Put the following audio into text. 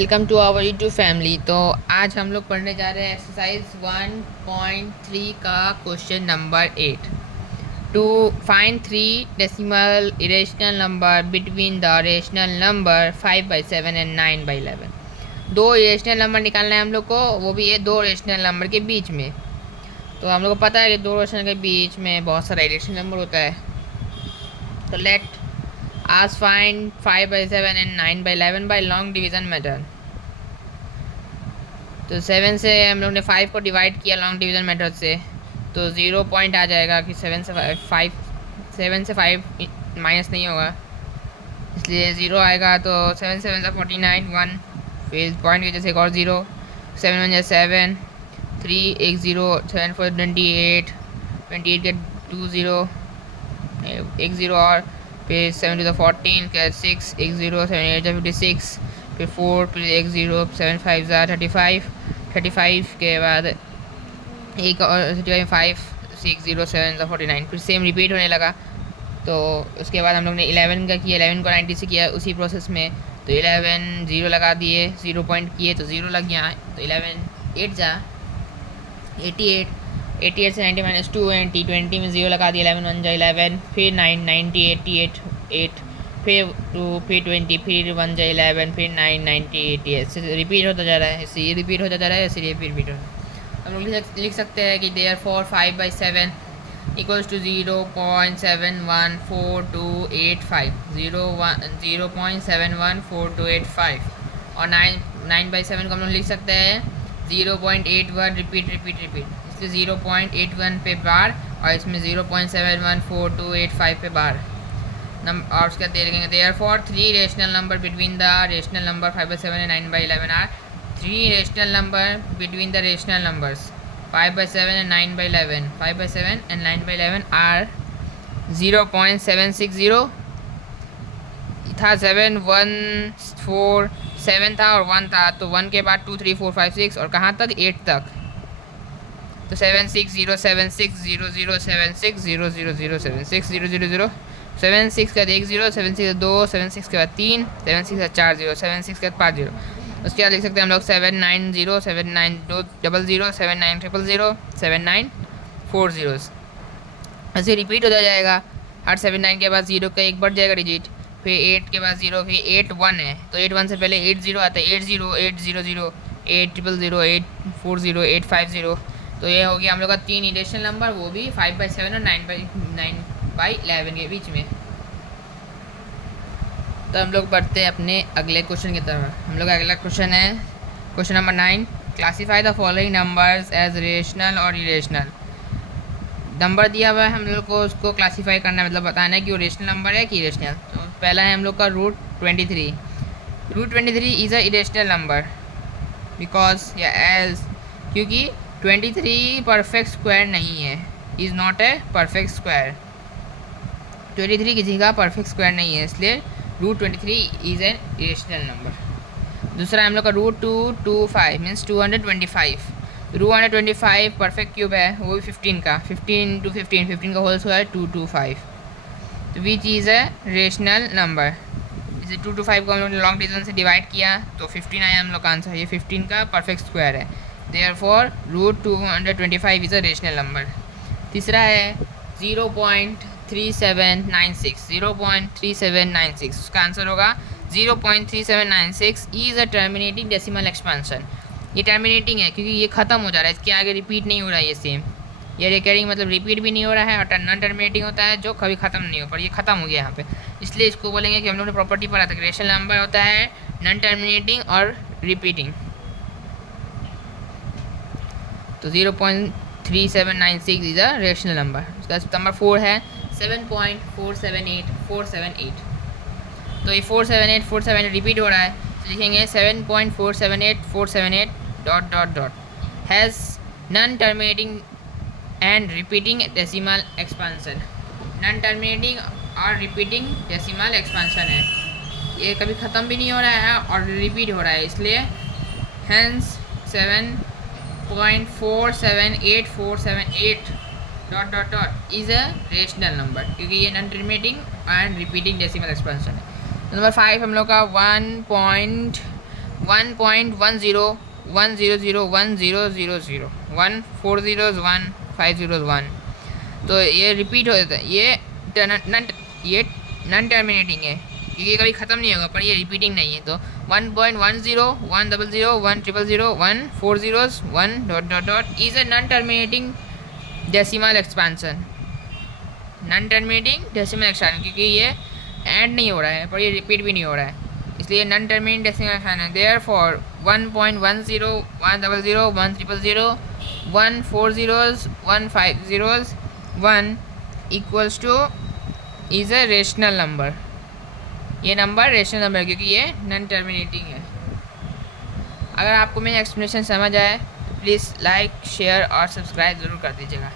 Welcome to our YouTube family. तो आज हम लोग पढ़ने जा रहे हैं एक्सरसाइज 1.3 का question number 8। To find 3 decimal irrational number between the rational number 5/7 and 9/11। दो इरेशनल नंबर निकालना है हम लोग को, वो भी ये दो रेशनल नंबर के बीच में। तो हम लोग को पता है कि दो रेशनल के बीच में बहुत सारा इरेशनल नंबर होता है। तो let us find 5/7 and 9/11 by long division method. तो 7 से हम लोग ने 5 को डिवाइड किया लॉन्ग डिवीज़न मेथड से, तो 0 पॉइंट आ जाएगा कि 7 से 5 माइनस नहीं होगा, इसलिए 0 आएगा। तो 7 7 से 49 1, फिर पॉइंट की जैसे एक और 0, 7 1 7, 3 1 0, 7 4 28, 28 के 2 0, एक 0 और, फिर 7 2 14 के 6 1 0, 7 8 56, फिर 4, फिर 1 0, 7 5 35 के बाद एक और 5 6 0 7 49, फिर सेम रिपीट होने लगा। तो उसके बाद हम लोग ने 11 का किया, 11 को 90 से किया उसी प्रोसेस में। तो 11 0 लगा दिए, 0 पॉइंट किए तो 0 लग गया। तो 11 8 जा 88, 88 से 90 माइनस 2 एंड T20 में 0 लगा दिया, 11 1 जा 11, फिर 9 90 88 8, फिर 2, फिर 20, फिर 1 जा 11, फिर 9 90 88, ऐसे रिपीट होता जा रहा है। ऐसे ये रिपीट होता जा रहा है, ऐसे रिपीट हो रहा है। हम लोग लिख सकते हैं कि देयरफॉर 5/7 इक्वल्स टू 0.714285, 0.714285। और 9/7 को हम लोग लिख सकते हैं 0.81, रिपीट, इसलिए 0.81 पे बार, और इसमें 0.714285 पे बार और उसके बाद दे देंगे therefore 3 rational number between the rational number 5/7 and 9/11 are 3 rational number between the rational numbers 5/7 and 9/11, 5/7 and 9/11 are 0.760 था, 7 1 4 7 था और 1 था, तो 1 के बाद 2 3 4 5 6 और कहाँ तक 8 तक। तो 7 6 0 7 6 0 0 7 6 0 0 0 7 6 0 0 0 7 6 के बाद 1 0, 7 6 2, 7 6 के बाद 3, 7 6 के बाद 4 0, 7 6 के बाद 5 0। उसके बाद लिख सकते हैं हम लोग 7 9 0 7 9 2 0 0 7 9 0 0 7 9 4 0। ऐसे रिपीट होता जाएगा। हर 7 9 के बाद 0 का एक बढ़ जाएगा डिजिट, फिर 8 के बाद 0, फिर 8 1 है तो 8 1 से पहले 8 0 आता है, 8 0 8 0 0 8 0 0 8 4 0 8 5 0। तो ये हो गया हम लोग का 3 इरेशनल नंबर, वो भी 5/7 और 9/11 के बीच में। तो हम लोग बढ़ते हैं अपने अगले क्वेश्चन की तरफ। हम लोग का अगला क्वेश्चन है question number 9। Classify the following numbers as rational और इरेशनल। नंबर दिया हुआ है, हम लोग को उसको क्लासीफाई करना है, मतलब बताना है कि वो रेशनल नंबर है कि इरेशनल। तो पहला है हम लोग का √23। √23 is a irrational number because या एज, क्योंकि 23 परफेक्ट स्क्वायर नहीं है, is not a perfect square. 23 किसी का परफेक्ट स्क्वायर नहीं है, इसलिए √23 इज़ एन इरेशनल नंबर। दूसरा हम लोग का √225 मीन्स 225। 225 परफेक्ट क्यूब है, वो भी 15 का, 15 × 15, 15 का होल स्क्वायर 225। तो which is a rational number. जैसे 225 को हम लोग ने लॉन्ग डिवीजन से डिवाइड किया तो 15 आया हम लोग का आंसर। ये 15 का परफेक्ट स्क्वायर है, therefore √225 is a rational number. तीसरा है 0.3796, 0.3796, उसका आंसर होगा 0.3796 is a terminating decimal expansion. ये टर्मिनेटिंग है क्योंकि ये ख़त्म हो जा रहा है, इसके आगे रिपीट नहीं हो रहा है। ये सेम, ये रिकरिंग मतलब रिपीट भी नहीं हो रहा है, और नॉन टर्मिनेटिंग होता है जो कभी ख़त्म नहीं हो, पर ये ख़त्म हो गया यहाँ पे, इसलिए इसको बोलेंगे कि हम लोग ने प्रॉपर्टी पढ़ा था कि रेशनल नंबर होता है नॉन टर्मिनेटिंग और रिपीटिंग। तो 0.3796 इज़ अ रेशनल नंबर। उसका नंबर 4 है 7.478478। तो ये 478 रिपीट हो रहा है, तो लिखेंगे 7.478478 dot has non terminating and repeating decimal expansion. Non terminating और रिपीटिंग डेसिमल एक्सपेंशन है, ये कभी ख़त्म भी नहीं हो रहा है और रिपीट हो रहा है, इसलिए hence 7.478478 dot is a rational number, क्योंकि ये non terminating and repeating decimal expansion है। नंबर 5 हम लोग का 1.10 100 1000 1 4 zeros 1 5 zeros 1। तो ये रिपीट हो जाता है, ये नॉन टर्मिनेटिंग है क्योंकि कभी ख़त्म नहीं होगा, पर ये रिपीटिंग नहीं है। तो 1.10 100 1000 1 4 zeros 1 dot dot dot is a non terminating decimal expansion, non terminating decimal expansion, क्योंकि ये ऐड नहीं हो रहा है पर ये रिपीट भी नहीं हो रहा है, इसलिए नॉन टर्मिनेटिंग डेसिमल एक्सपेंशन है। Therefore 1.10 100 1000 1 4 zeros 1 5 zeros 1 equals two is a rational number. ये नंबर रेशनल नंबर है क्योंकि ये नॉन टर्मिनेटिंग है। अगर आपको मेरी एक्सप्लेनेशन समझ आए तो प्लीज़ लाइक शेयर और सब्सक्राइब ज़रूर कर दीजिएगा।